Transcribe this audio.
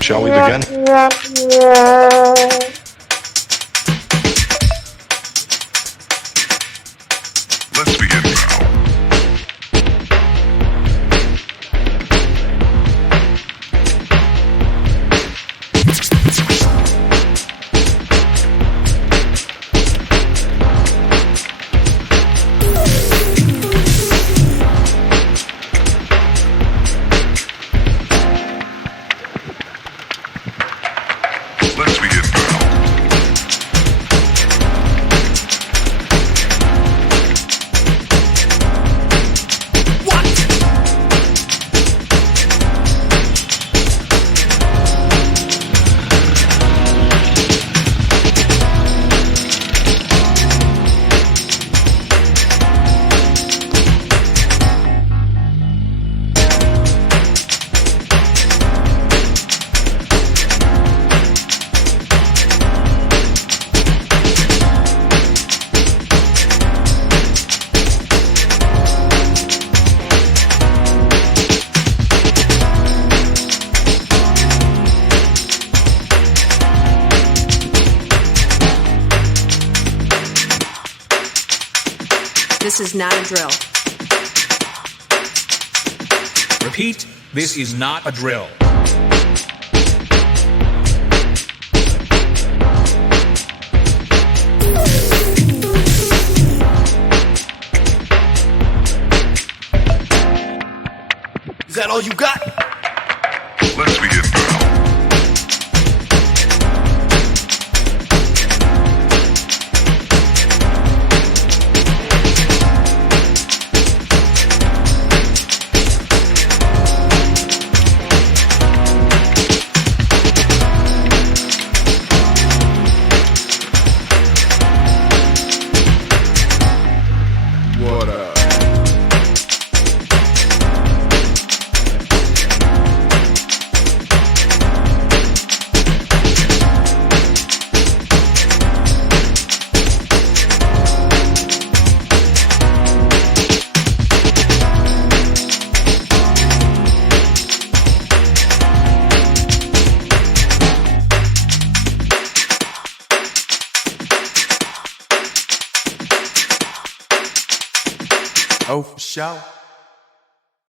Shall we begin? Let's begin now. Let's begin now. This is not a drill. Repeat, this is not a drill. Is that all you got? Let's begin now. What up? Oh, for sure.